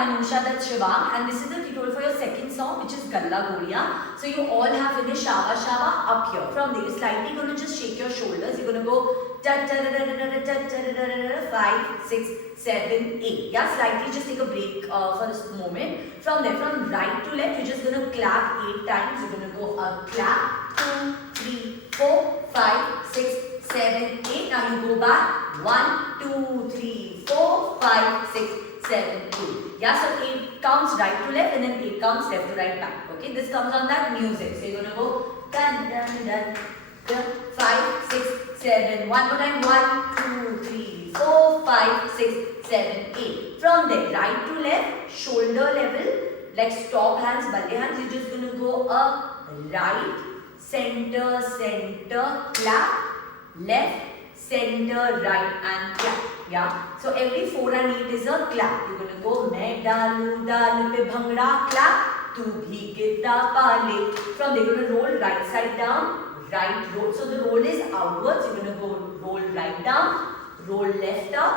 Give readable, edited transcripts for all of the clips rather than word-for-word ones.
I'm Anusha, that's Shivang, and this is the tutorial for your second song, which is Galla Godiya. So you all have finished Shaba Shaba up here. From there, you're slightly going to just shake your shoulders. You're going to go 5, 6, 7, 8. Yeah, slightly just take a break for this moment. From there, from right to left, you're just going to clap 8 times. You're going to go a clap 2, 3, 4, 5, 6, 7, 8. Now you go back 1, 2, 3, 4, 5, 6, 7, 8. Yeah, so 8 counts right to left and then 8 counts left to right back. Okay, this comes on that music. So you're gonna go dun dun dun, dun 5, 6, 7. One more time. 1, 2, 3, 4, 5, 6, 7, 8. From there, right to left, shoulder level, like stop hands, balli hands. You're just gonna go up, right, center, center, clap, left, center, right, and clap. Yeah. So every 4 and 8 is a clap. You're gonna go मैं डालू डाल पे bhangra clap, तू भी गिरता पाले. From there, you're gonna roll right side down, right roll. So the roll is outwards. You're gonna go roll right down, roll left up,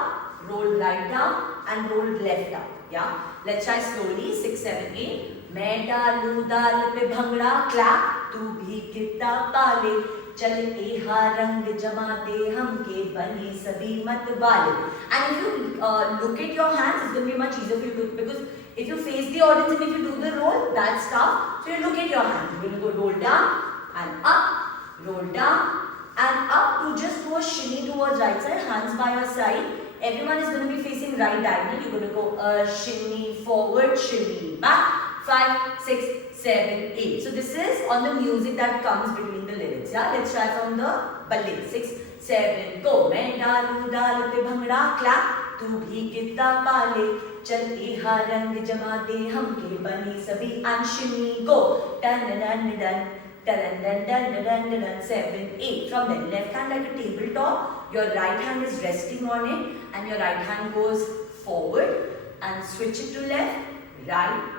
roll right down, and roll left up. Yeah. Let's try slowly. 6, 7, 8. मैं डालू डाल पे bhangra clap, तू भी गिरता पाले. चलते हा रंग जमाते हम के बने सभी मत वाले. And if you look at your hands, it's going to be much easier for you to, because if you face the audience and if you do the roll, that's tough. So you look at your hands. You're going to go roll down and up, roll down and up to just do a shimmy towards right side, hands by your side. Everyone is going to be facing right diagonal. You're going to go a shimmy forward, shimmy back. 5, 6, 7, 8. So this is on the music that comes between the lyrics. Yeah, let's try from the ballet. 6, 7, go. मैं डालू डाल पे bhangra clap, तू भी गिरता पाले. चलते हा रंग जमाते हम के बने सभी and shimmy go. Dun dun dun dun. Dun dun dun dun dun dun. 7, 8. From the left hand like a tabletop, your right hand is resting on it, and your right hand goes forward and switch it to left, right,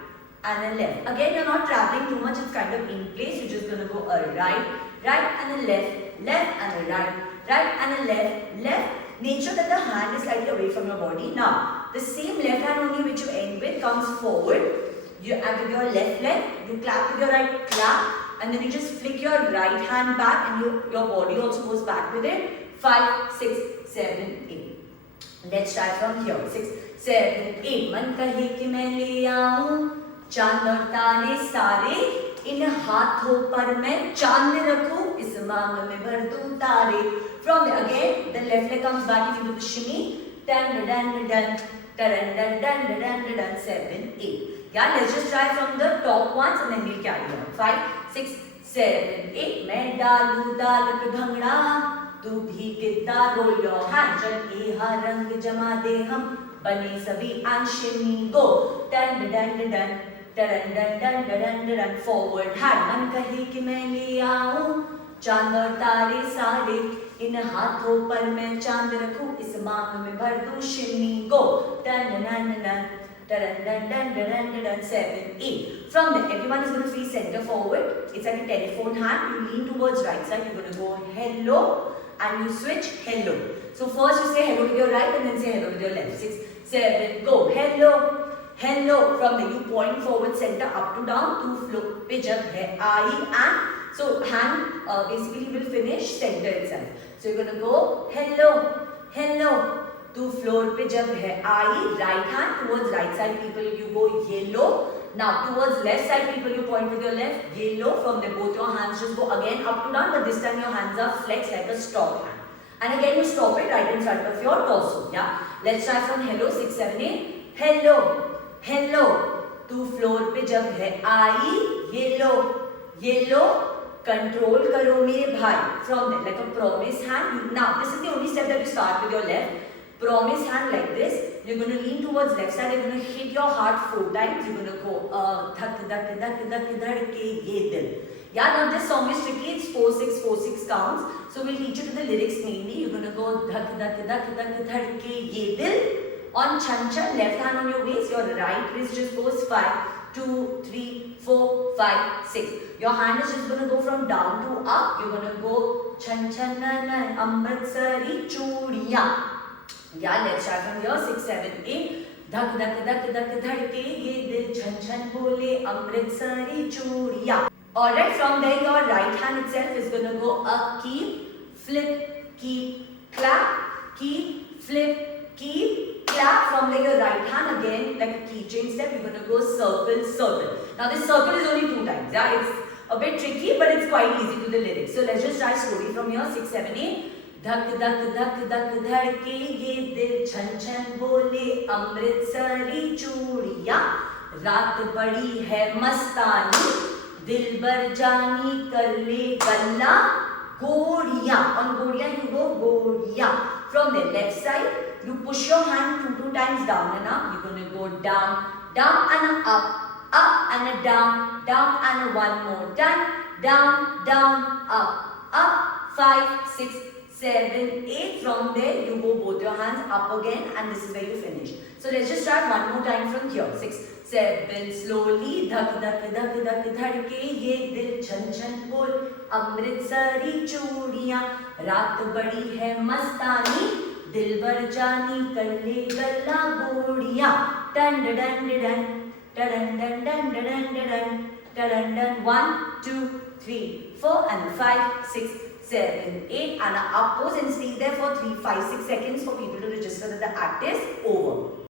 and a left. Again, you're not traveling too much, it's kind of in place. You're just going to go a right, right and a left, left and a right, right and a left, left. Make sure that the hand is slightly away from your body. Now, the same left hand only which you end with comes forward. You add with your left leg, you clap with your right, clap, and then you just flick your right hand back and your body also goes back with it. 5, 6, 7, 8. Let's try from here. 6, 7, 8. मन कहे कि मैं ले आऊं चांद और तारे सारे, इन हाथों पर मैं चांद रखूं, इस मांग में भर दूं तारे. From there again, the left leg comes back into the shimmy. Dun dun dun dun dun dun dun dun dun. 7, 8. Yeah, let's just try from the top ones and then we'll carry on. 5, 6, 7, 8. मैं डालू डाल पे भंगड़ा, तू भी गिरता. Roll your hand. चल हा रंग जमा दे हम बने सभी and shimmy go. Dun dun dun dun. Dun dun dun dun dun dun. Forward hand. मन कहे कि मैं ले आऊं चांद और तारे सारे, इन हाथों पर मैं चांद रखूं, इस मांग में भर दूं shimmy go. Dun dun dun dun dun dun dun dun dun dun. 7, 8. From there, everyone is going to face center forward. It's like a telephone hand. You lean towards right side. You're going to go hello and you switch hello. So first you say hello with your right and then say hello with your left. 6, 7, go. Hello. Hello. From there you point forward center up to down to flow पे जब है आई and so hand basically will finish center itself. So you're gonna go hello, hello to floor पे जब है आई. Right hand towards right side people you go yellow. Now towards left side people you point with your left yellow. From there both your hands just go again up to down, but this time your hands are flexed like a stop hand. And again you stop it right in front of your torso. Yeah. Let's try from hello. 6, 7, 8. Hello. Hello तू floor पे जब है आई, yellow yellow control करो मेरे भाई. From there like a promise hand. Now this is the only step that you start with your left. Promise hand like this. You're going to lean towards left side. You're going to hit your heart 4 times. You're going to go dhak dhak dhak dhak dhadke ye dil. Yeah, now this song is tricky. It's 4 6 4 6 counts. So we'll teach you to the lyrics mainly. You're going to go dhak dhak dhak dhak dhadke ye dil. On chan chan, left hand on your waist, your right wrist just goes 5, 2, 3, 4, 5, 6. Your hand is just going to go from down to up. You're going to go chan chan na Amritsari churiya. Yeah, let's start from here. 6, 7, 8. धक धक धक धक धड़के ये दिल छन छन बोले अमृतसरी चूड़ियां. Alright, from there your right hand itself is going to go a keep, flip, keep, clap, keep, flip, keep, clap. From there your right hand again like a keychain step, you're going to go circle, circle. Now this circle is only 2 times. Yeah, it's a bit tricky but it's quite easy to the lyrics. So let's just try slowly from here. 6, 7, 8. धक धक धक धक धड़के ये दिल छन छन बोले अमृतसरी चूड़ियां. रात बड़ी है मस्तानी दिल बर जानी कर ले गल्ला गोड़ियां. On गोड़ियां you go गोड़ियां. From the left side you push your hand 2 times down and up. You're going to go down, down and up, up and a down, down and a one more time, down, down, up, 5, 6, 7, 8. From there you go both your hands up again and this is where you finish. So let's just start one more time from here. 6, 7 slowly. धक धक धक धक धड़के ये दिल छन छन बोल अमृतसरी चूड़ियां. रात बड़ी है मस्तानी दिल बर जानी कर ले गल्ला गोड़ियां. डन डन डन डन डन डन डन डन डन डन. 1, 2, 3, 4 and 5, 6, 7, 8 and up pose and stay there for 3, 5, 6 seconds for people to register that the act is over.